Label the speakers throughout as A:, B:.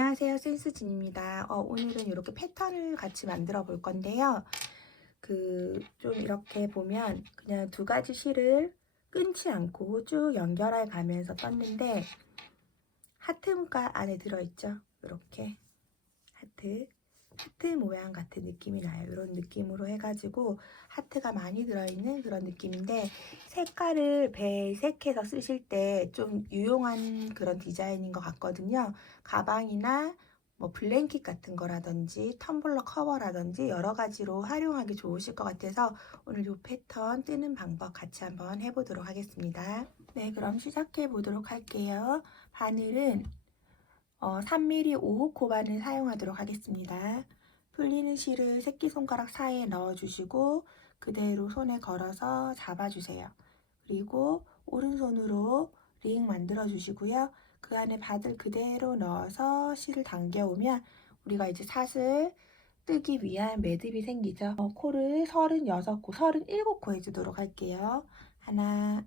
A: 안녕하세요 센스진입니다. 어, 오늘은 이렇게 패턴을 같이 만들어 볼 건데요. 그 좀 이렇게 보면 그냥 두 가지 실을 끊지 않고 쭉 연결해 가면서 떴는데 하트가 안에 들어있죠. 이렇게 하트 하트 모양 같은 느낌이 나요. 이런 느낌으로 해가지고 하트가 많이 들어있는 그런 느낌인데 색깔을 배색해서 쓰실 때 좀 유용한 그런 디자인인 것 같거든요. 가방이나 뭐 블랭킷 같은 거라든지 텀블러 커버라든지 여러 가지로 활용하기 좋으실 것 같아서 오늘 이 패턴 뜨는 방법 같이 한번 해보도록 하겠습니다. 네, 그럼 시작해 보도록 할게요. 바늘은 어, 3mm 5호 바늘 사용하도록 하겠습니다. 풀리는 실을 새끼손가락 사이에 넣어주시고 그대로 손에 걸어서 잡아주세요. 그리고 오른손으로 링 만들어 주시고요. 그 안에 바늘 그대로 넣어서 실을 당겨오면 우리가 이제 사슬 뜨기 위한 매듭이 생기죠. 어, 코를 36코, 37코 해주도록 할게요. 하나,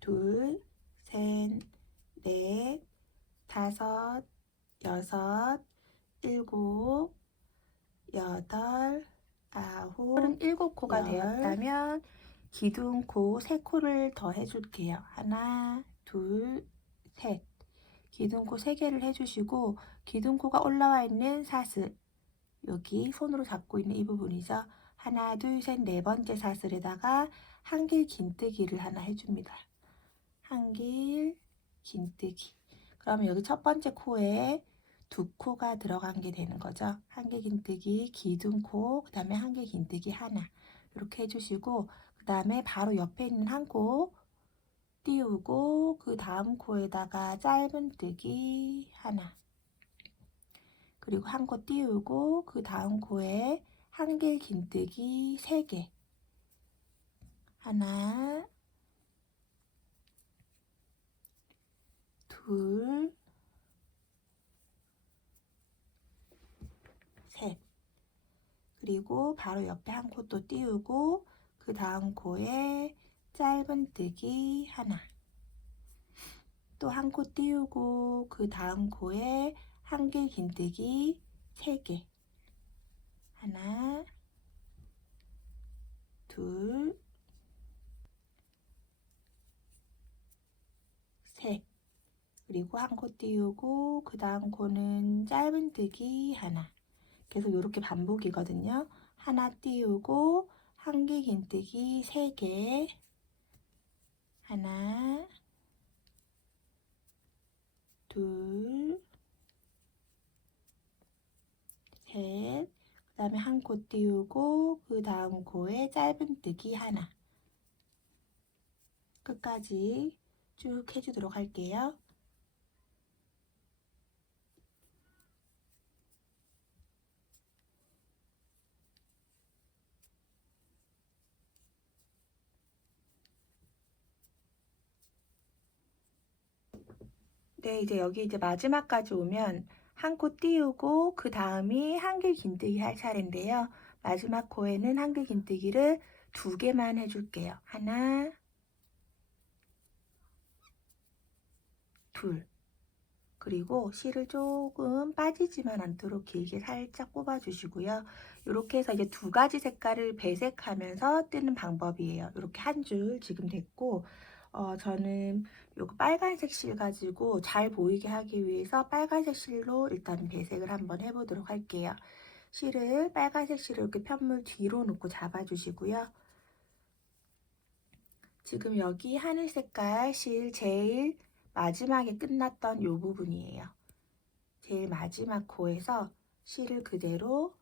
A: 둘, 셋, 넷, 다섯, 여섯, 일곱, 여덟, 아홉, 37코가
B: 열.
A: 되었다면 기둥코 3코를 더 해줄게요. 하나, 둘, 셋. 기둥코 3개를 해주시고 기둥코가 올라와 있는 사슬 여기 손으로 잡고 있는 이 부분이죠. 하나, 둘, 셋, 네 번째 사슬에다가 한길 긴뜨기를 하나 해줍니다. 한길 긴뜨기. 그러면 여기 첫 번째 코에 두 코가 들어간 게 되는 거죠. 한길 긴뜨기, 기둥 코, 그 다음에 한길 긴뜨기 하나. 이렇게 해주시고 그 다음에 바로 옆에 있는 한 코 띄우고 그 다음 코에다가 짧은 뜨기 하나 그리고 한 코 띄우고 그 다음 코에 한길 긴뜨기 세 개 하나 둘 셋. 그리고 바로 옆에 한 코 또 띄우고 그 다음 코에 짧은뜨기 하나. 또 한 코 띄우고 그 다음 코에 한길 긴뜨기 세 개. 하나, 둘, 셋. 그리고 한 코 띄우고 그 다음 코는 짧은뜨기 하나. 계속 이렇게 반복이거든요. 하나 띄우고 한길 긴뜨기 3개 하나 둘셋 그 다음에 한 코 띄우고 그 다음 코에 짧은뜨기 하나 끝까지 쭉 해주도록 할게요. 네, 이제 여기 이제 마지막까지 오면 한 코 띄우고 그 다음이 한길 긴뜨기 할 차례인데요. 마지막 코에는 한길 긴뜨기를 두 개만 해줄게요. 하나, 둘. 그리고 실을 조금 빠지지만 않도록 길게 살짝 꼽아주시고요. 이렇게 해서 이제 두 가지 색깔을 배색하면서 뜨는 방법이에요. 이렇게 한 줄 지금 됐고, 어, 저는 요거 빨간색 실 가지고 잘 보이게 하기 위해서 빨간색 실로 일단 배색을 한번 해보도록 할게요. 실을 빨간색 실을 이렇게 편물 뒤로 놓고 잡아주시고요. 지금 여기 하늘 색깔 실 제일 마지막에 끝났던 요 부분이에요. 제일 마지막 코에서 실을 그대로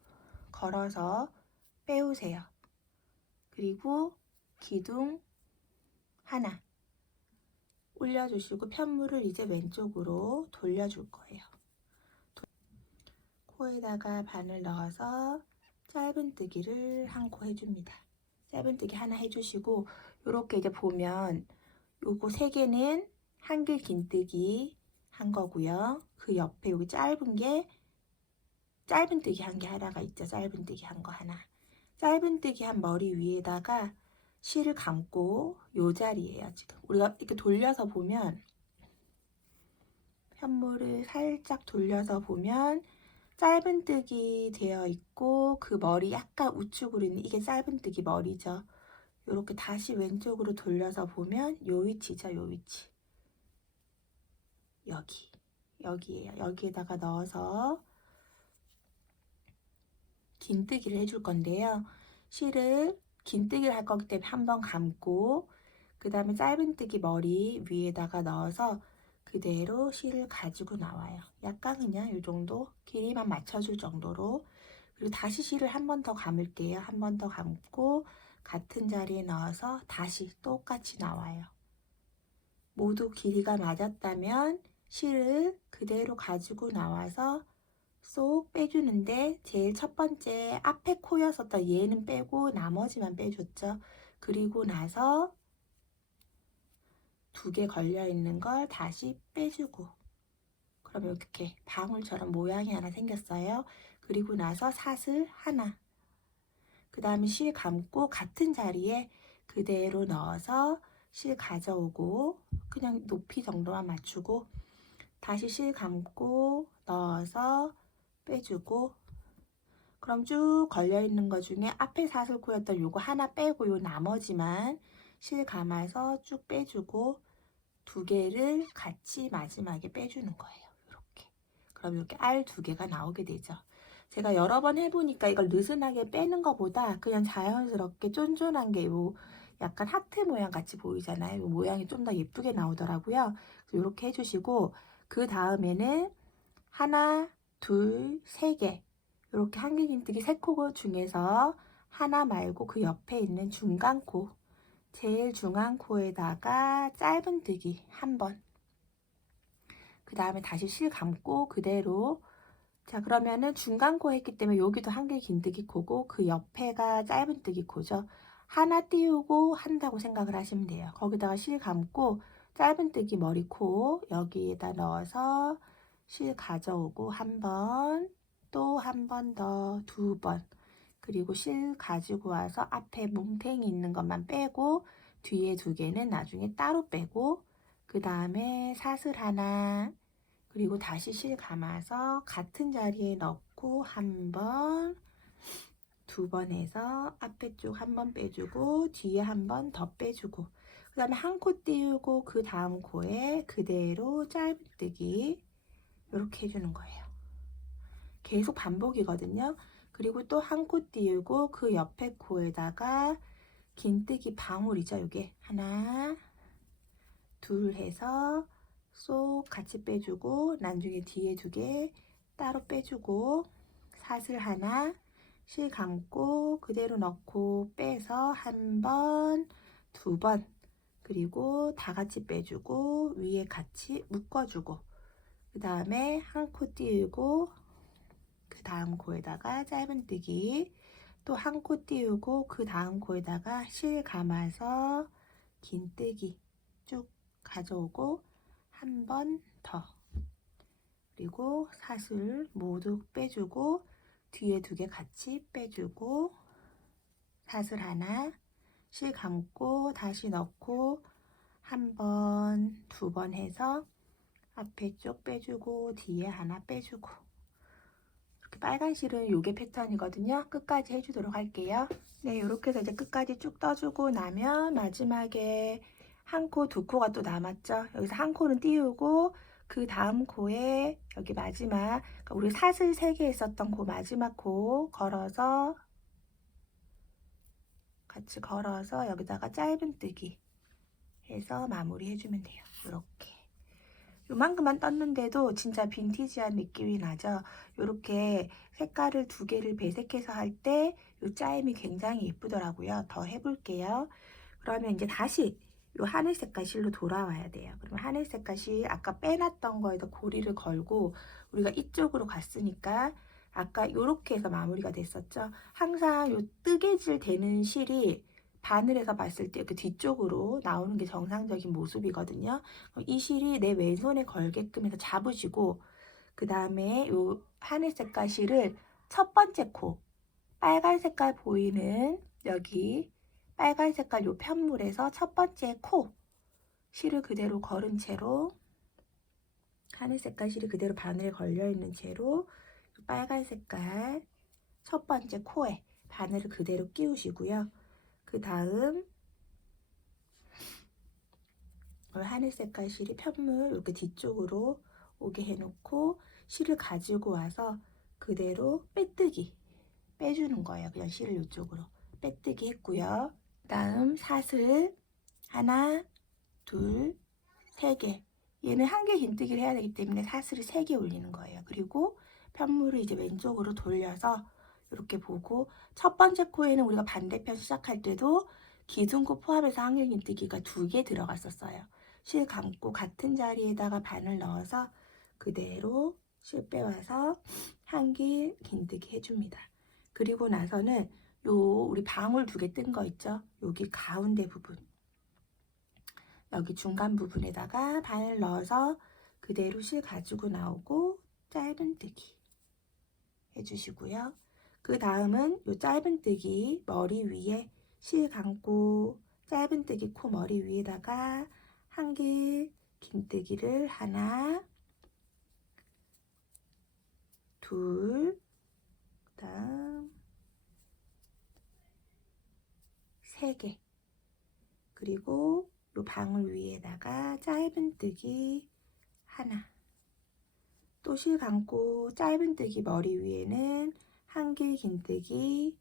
A: 걸어서 빼우세요. 그리고 기둥 하나 올려주시고 편물을 이제 왼쪽으로 돌려줄 거예요. 코에다가 바늘 넣어서 짧은뜨기를 한 코 해줍니다. 짧은뜨기 하나 해주시고 이렇게 이제 보면 요거 세 개는 한길 긴뜨기 한 거고요. 그 옆에 여기 짧은 게 짧은뜨기 한 게 하나가 있죠. 짧은뜨기 한 거 하나. 짧은뜨기 한 머리 위에다가 실을 감고 요 자리예요 지금 우리가 이렇게 돌려서 보면 현물을 살짝 돌려서 보면 짧은뜨기 되어 있고 그 머리 약간 우측으로 있는 이게 짧은뜨기 머리죠. 이렇게 다시 왼쪽으로 돌려서 보면 요 위치죠, 요 위치. 여기, 여기에요. 여기에다가 넣어서 긴뜨기를 해줄 건데요. 실을 긴뜨기를 할 거기 때문에 한 번 감고 그 다음에 짧은뜨기 머리 위에다가 넣어서 그대로 실을 가지고 나와요. 약간 그냥 이 정도 길이만 맞춰줄 정도로 그리고 다시 실을 한 번 더 감을게요. 한 번 더 감고 같은 자리에 넣어서 다시 똑같이 나와요. 모두 길이가 맞았다면 실을 그대로 가지고 나와서 쏙 빼주는데 제일 첫 번째 앞에 코였었던 얘는 빼고 나머지만 빼줬죠. 그리고 나서 두 개 걸려 있는 걸 다시 빼주고 그러면 이렇게 방울처럼 모양이 하나 생겼어요. 그리고 나서 사슬 하나 그 다음에 실 감고 같은 자리에 그대로 넣어서 실 가져오고 그냥 높이 정도만 맞추고 다시 실 감고 넣어서 빼주고 그럼 쭉 걸려 있는 것 중에 앞에 사슬 코였던 요거 하나 빼고 요 나머지만 실 감아서 쭉 빼주고 두 개를 같이 마지막에 빼주는 거예요. 이렇게. 그럼 이렇게 알 두 개가 나오게 되죠. 제가 여러 번 해보니까 이걸 느슨하게 빼는 것보다 그냥 자연스럽게 쫀쫀한 게 요 약간 하트 모양 같이 보이잖아요. 요 모양이 좀 더 예쁘게 나오더라고요. 이렇게 해주시고 그 다음에는 하나, 둘, 세 개. 이렇게 한길긴뜨기 세 코 중에서 하나 말고 그 옆에 있는 중간 코. 제일 중앙 코에다가 짧은 뜨기 한 번. 그 다음에 다시 실 감고 그대로. 자, 그러면은 중간 코 했기 때문에 여기도 한길 긴뜨기 코고 그 옆에가 짧은 뜨기 코죠. 하나 띄우고 한다고 생각을 하시면 돼요. 거기다가 실 감고 짧은 뜨기 머리 코 여기에다 넣어서 실 가져오고 한 번, 또 한 번 더, 두 번. 그리고 실 가지고 와서 앞에 뭉탱이 있는 것만 빼고 뒤에 두 개는 나중에 따로 빼고 그 다음에 사슬 하나 그리고 다시 실 감아서 같은 자리에 넣고 한 번, 두 번 해서 앞에 쪽 한 번 빼주고 뒤에 한 번 더 빼주고 그 다음에 한 코 띄우고 그 다음 코에 그대로 짧은뜨기 이렇게 해주는 거예요. 계속 반복이거든요. 그리고 또 한 코 띄우고 그 옆에 코에다가 긴뜨기 방울이죠. 이게 하나, 둘 해서 쏙 같이 빼주고 나중에 뒤에 두 개 따로 빼주고 사슬 하나 실 감고 그대로 넣고 빼서 한 번, 두 번, 그리고 다 같이 빼주고 위에 같이 묶어주고 그 다음에 한 코 띄우고 그 다음 코에다가 짧은뜨기. 또 한 코 띄우고 그 다음 코에다가 실 감아서 긴뜨기 쭉 가져오고 한 번 더. 그리고 사슬 모두 빼주고 뒤에 두 개 같이 빼주고 사슬 하나 실 감고 다시 넣고 한 번, 두 번 해서 앞에 쪽 빼주고 뒤에 하나 빼주고 이렇게 빨간 실은 요게 패턴이거든요. 끝까지 해주도록 할게요. 네, 이렇게 해서 이제 끝까지 쭉 떠주고 나면 마지막에 한 코, 두 코가 또 남았죠. 여기서 한 코는 띄우고 그 다음 코에 여기 마지막 그러니까 우리 사슬 세개 있었던 그 마지막 코 걸어서 같이 걸어서 여기다가 짧은뜨기 해서 마무리 해주면 돼요. 이렇게 요만큼만 떴는데도 진짜 빈티지한 느낌이 나죠. 이렇게 색깔을 두 개를 배색해서 할 때 이 짜임이 굉장히 예쁘더라고요. 더 해볼게요. 그러면 이제 다시 요 하늘 색깔 실로 돌아와야 돼요. 그러면 하늘 색깔 실 아까 빼놨던 거에다 고리를 걸고 우리가 이쪽으로 갔으니까 아까 이렇게 해서 마무리가 됐었죠. 항상 요 뜨개질 되는 실이 바늘에서 봤을 때 이렇게 뒤쪽으로 나오는 게 정상적인 모습이거든요. 이 실이 내 왼손에 걸게끔 해서 잡으시고 그 다음에 요 하늘 색깔 실을 첫 번째 코 빨간 색깔 보이는 여기 빨간 색깔 요 편물에서 첫 번째 코 실을 그대로 걸은 채로 하늘 색깔 실이 그대로 바늘에 걸려 있는 채로 빨간 색깔 첫 번째 코에 바늘을 그대로 끼우시고요. 그 다음 하늘 색깔 실이 편물 이렇게 뒤쪽으로 오게 해놓고 실을 가지고 와서 그대로 빼뜨기 빼주는 거예요. 그냥 실을 이쪽으로 빼뜨기 했고요. 다음 사슬 하나, 둘, 세 개. 얘는 한 개 긴뜨기를 해야 되기 때문에 사슬을 세 개 올리는 거예요. 그리고 편물을 이제 왼쪽으로 돌려서 이렇게 보고 첫 번째 코에는 우리가 반대편 시작할 때도 기둥코 포함해서 한길 긴뜨기가 두 개 들어갔었어요. 실 감고 같은 자리에다가 바늘 넣어서 그대로 실 빼와서 한길 긴뜨기 해줍니다. 그리고 나서는 요 우리 방울 두 개 뜬 거 있죠? 여기 가운데 부분 여기 중간 부분에다가 바늘 넣어서 그대로 실 가지고 나오고 짧은 뜨기 해주시고요. 그 다음은 요 짧은뜨기 머리 위에 실 감고 짧은뜨기 코 머리 위에다가 한 길 긴뜨기를 하나 둘 그다음 세 개. 그리고 요 방울 위에다가 짧은뜨기 하나. 또 실 감고 짧은뜨기 머리 위에는 한 길 긴뜨기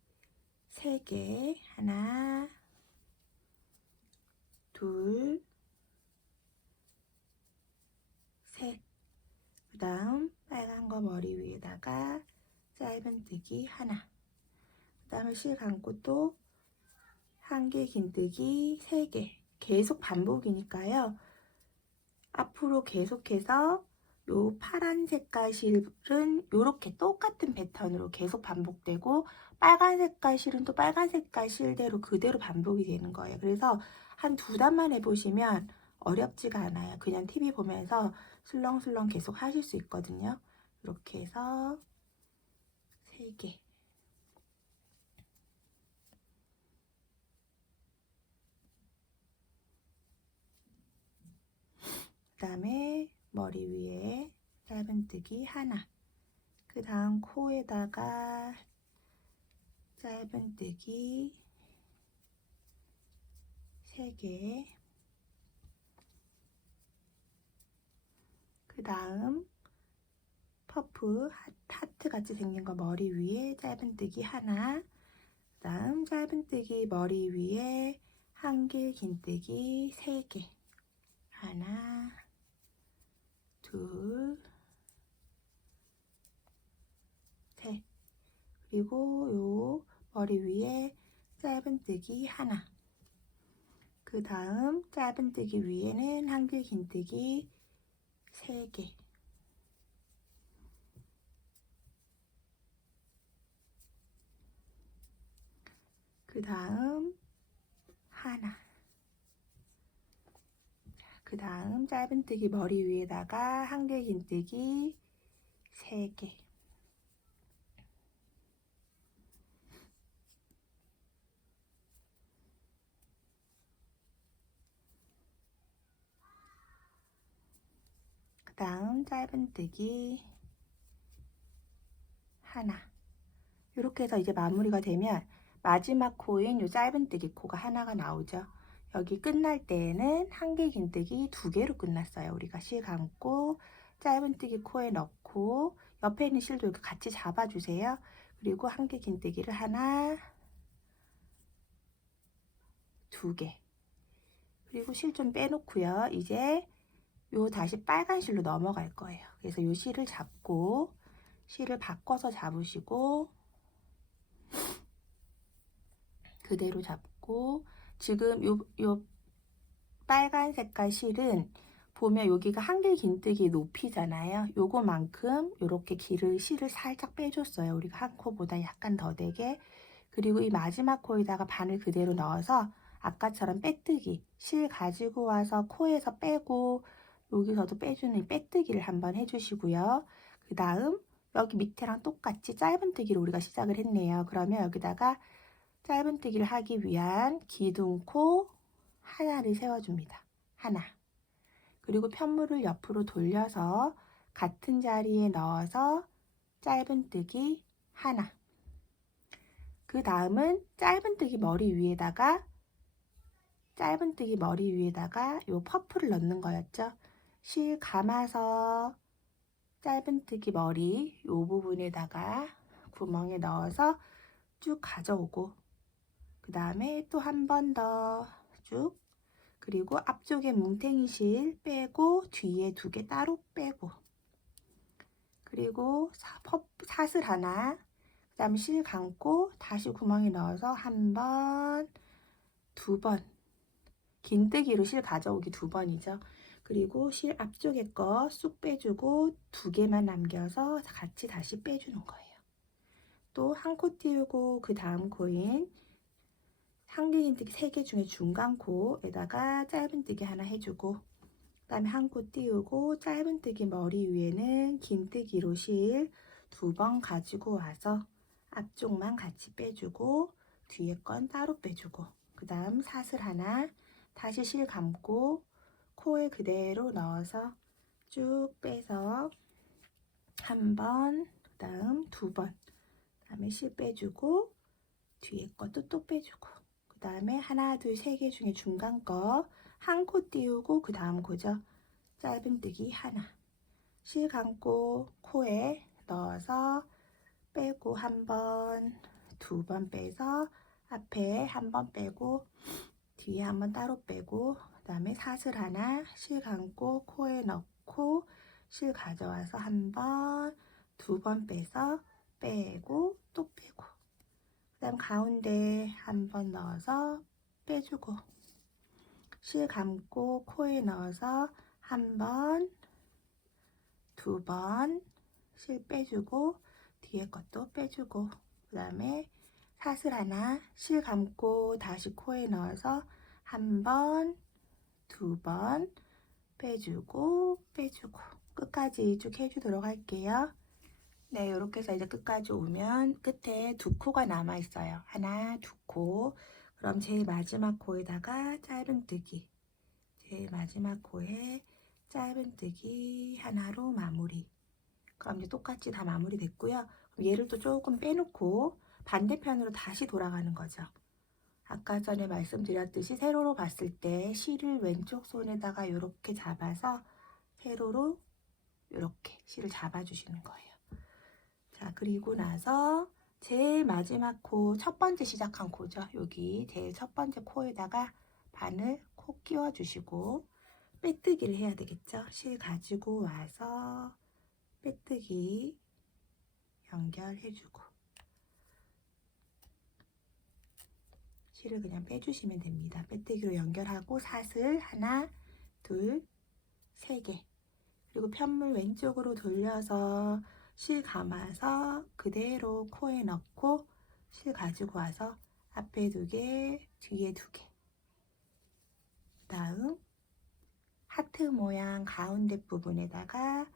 A: 세개 하나 둘 셋. 그 다음 빨간 거 머리 위에다가 짧은뜨기 하나. 그 다음에 실 감고 또한개 긴뜨기 세 개. 계속 반복이니까요. 앞으로 계속해서 요 파란 색깔 실은 요렇게 똑같은 패턴으로 계속 반복되고 빨간 색깔 실은 또 빨간 색깔 실대로 그대로 반복이 되는 거예요. 그래서 한 두 단만 해보시면 어렵지가 않아요. 그냥 TV 보면서 슬렁슬렁 계속 하실 수 있거든요. 이렇게 해서 3개 그 다음에 머리 위에 짧은뜨기 하나. 그 다음 코에다가 짧은뜨기 3개. 그 다음 퍼프 하트 같이 생긴 거 머리 위에 짧은뜨기 하나. 그 다음 짧은뜨기 머리 위에 한길 긴뜨기 3개. 하나 둘 셋. 그리고 요 머리 위에 짧은뜨기 하나. 그 다음 짧은뜨기 위에는 한길 긴뜨기 3개. 그 다음 하나 그 다음 짧은뜨기 머리 위에다가 한길 긴뜨기 3개. 그 다음 짧은뜨기 하나. 이렇게 해서 이제 마무리가 되면 마지막 코인 요 짧은뜨기 코가 하나가 나오죠 여기 끝날 때에는 한길 긴뜨기 두 개로 끝났어요. 우리가 실 감고 짧은뜨기 코에 넣고 옆에 있는 실도 이렇게 같이 잡아주세요. 그리고 한길 긴뜨기를 하나 두 개. 그리고 실 좀 빼놓고요. 이제 요 다시 빨간 실로 넘어갈 거예요. 그래서 요 실을 잡고 실을 바꿔서 잡으시고 그대로 잡고 지금 요, 요 빨간 색깔 실은 보면 여기가 한길 긴뜨기 높이잖아요. 요거만큼 요렇게 길을 실을 살짝 빼줬어요. 우리가 한 코보다 약간 더 되게 그리고 이 마지막 코에다가 바늘 그대로 넣어서 아까처럼 빼뜨기 실 가지고 와서 코에서 빼고 여기서도 빼주는 빼뜨기를 한번 해주시고요. 그 다음 여기 밑에랑 똑같이 짧은 뜨기를 우리가 시작을 했네요. 그러면 여기다가 짧은뜨기를 하기 위한 기둥코 하나를 세워줍니다. 하나. 그리고 편물을 옆으로 돌려서 같은 자리에 넣어서 짧은뜨기 하나. 그 다음은 짧은뜨기 머리 위에다가 짧은뜨기 머리 위에다가 요 퍼프를 넣는 거였죠. 실 감아서 짧은뜨기 머리 요 부분에다가 구멍에 넣어서 쭉 가져오고 그 다음에 또 한 번 더 쭉 그리고 앞쪽에 뭉탱이 실 빼고 뒤에 두 개 따로 빼고 그리고 사, 퍼, 사슬 하나 그 다음에 실 감고 다시 구멍에 넣어서 한 번, 두 번 긴뜨기로 실 가져오기 두 번이죠. 그리고 실 앞쪽에 거 쑥 빼주고 두 개만 남겨서 같이 다시 빼주는 거예요. 또 한 코 띄우고 그 다음 코인 한길긴뜨기 세개 중에 중간 코에다가 짧은뜨기 하나 해주고 그 다음에 한 코 띄우고 짧은뜨기 머리 위에는 긴뜨기로 실 두 번 가지고 와서 앞쪽만 같이 빼주고 뒤에 건 따로 빼주고 그 다음 사슬 하나 다시 실 감고 코에 그대로 넣어서 쭉 빼서 한 번, 그 다음 두 번, 그 다음에 실 빼주고 뒤에 것도 또 빼주고 그 다음에 하나, 둘, 세 개 중에 중간 거 한 코 띄우고 그 다음 코죠. 짧은뜨기 하나 실 감고 코에 넣어서 빼고 한 번, 두 번 빼서 앞에 한 번 빼고 뒤에 한 번 따로 빼고 그 다음에 사슬 하나 실 감고 코에 넣고 실 가져와서 한 번, 두 번 빼서 빼고 또 빼고 그 다음 가운데 한번 넣어서 빼주고 실 감고 코에 넣어서 한 번, 두 번 실 빼주고 뒤에 것도 빼주고 그 다음에 사슬 하나 실 감고 다시 코에 넣어서 한 번, 두 번 빼주고 빼주고 끝까지 쭉 해주도록 할게요. 네, 이렇게 해서 이제 끝까지 오면 끝에 두 코가 남아 있어요. 하나, 두 코. 그럼 제일 마지막 코에다가 짧은뜨기. 제일 마지막 코에 짧은뜨기 하나로 마무리. 그럼 이제 똑같이 다 마무리 됐고요. 얘를 또 조금 빼놓고 반대편으로 다시 돌아가는 거죠. 아까 전에 말씀드렸듯이 세로로 봤을 때 실을 왼쪽 손에다가 이렇게 잡아서 세로로 이렇게 실을 잡아주시는 거예요. 자, 그리고 나서 제일 마지막 코, 첫 번째 시작한 코죠. 여기 제일 첫 번째 코에다가 바늘 코 끼워주시고 빼뜨기를 해야 되겠죠. 실 가지고 와서 빼뜨기 연결해주고 실을 그냥 빼주시면 됩니다. 빼뜨기로 연결하고 사슬 하나, 둘, 세 개. 그리고 편물 왼쪽으로 돌려서 실 감아서 그대로 코에 넣고 실 가지고 와서 앞에 두 개, 뒤에 두 개. 다음 하트 모양 가운데 부분에다가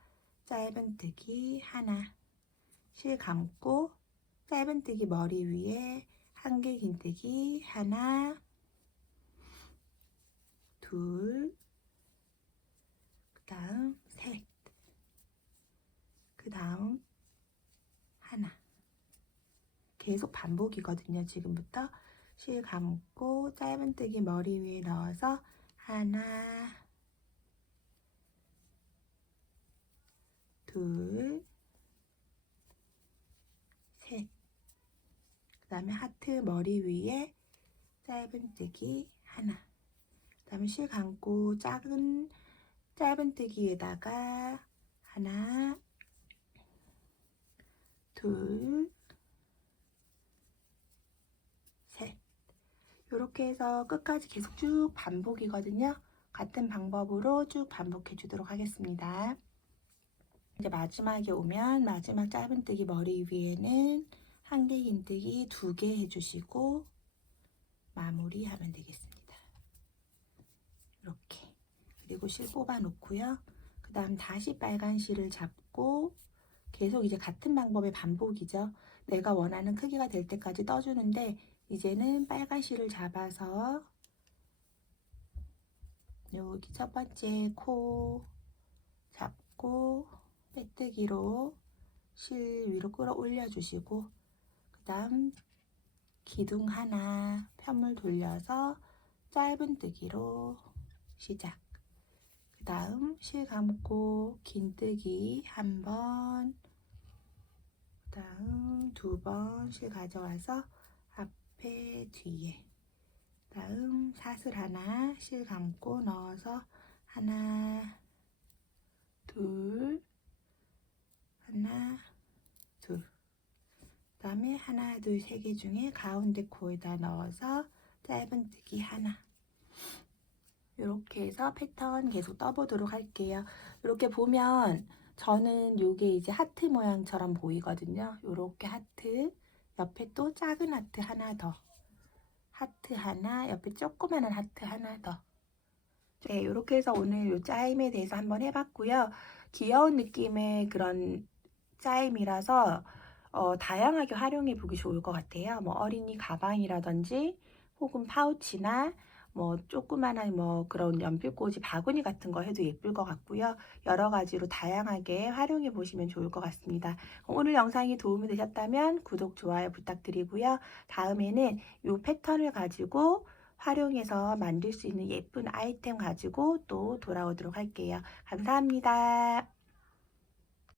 A: 짧은뜨기 하나. 실 감고 짧은뜨기 머리 위에 한길 긴뜨기 하나. 둘. 그 다음 셋 그 다음 하나 계속 반복이거든요 지금부터 실 감고 짧은뜨기 머리 위에 넣어서 하나 둘, 셋. 그 다음에 하트 머리 위에 짧은뜨기 하나. 그 다음에 실 감고 작은 짧은뜨기에다가 하나, 둘, 셋. 이렇게 해서 끝까지 계속 쭉 반복이거든요. 같은 방법으로 쭉 반복해 주도록 하겠습니다. 이제 마지막에 오면 마지막 짧은뜨기 머리 위에는 한 개 긴뜨기 두 개 해주시고 마무리하면 되겠습니다. 이렇게 그리고 실 뽑아 놓고요. 그 다음 다시 빨간 실을 잡고 계속 이제 같은 방법의 반복이죠. 내가 원하는 크기가 될 때까지 떠주는데 이제는 빨간 실을 잡아서 여기 첫 번째 코 잡고 빼뜨기로 실 위로 끌어올려 주시고 그 다음 기둥 하나 편물 돌려서 짧은 뜨기로 시작 그 다음 실 감고 긴 뜨기 한번 그 다음 두번실 가져와서 앞에 뒤에. 다음 사슬 하나 실 감고 넣어서 하나 둘 하나 둘. 그다음에 하나 둘 세 개 중에 가운데 코에다 넣어서 짧은 뜨기 하나. 이렇게 해서 패턴 계속 떠보도록 할게요. 이렇게 보면 저는 이게 이제 하트 모양처럼 보이거든요. 이렇게 하트 옆에 또 작은 하트 하나 더 하트 하나 옆에 조그마한 하트 하나 더 네, 이렇게 해서 오늘 요 짜임에 대해서 한번 해봤고요. 귀여운 느낌의 그런 짜임이라서 어, 다양하게 활용해 보기 좋을 것 같아요. 뭐 어린이 가방이라든지 혹은 파우치나 뭐 조그만한 뭐 그런 연필꽂이 바구니 같은 거 해도 예쁠 것 같고요. 여러 가지로 다양하게 활용해 보시면 좋을 것 같습니다. 오늘 영상이 도움이 되셨다면 구독, 좋아요 부탁드리고요. 다음에는 이 패턴을 가지고 활용해서 만들 수 있는 예쁜 아이템 가지고 또 돌아오도록 할게요. 감사합니다.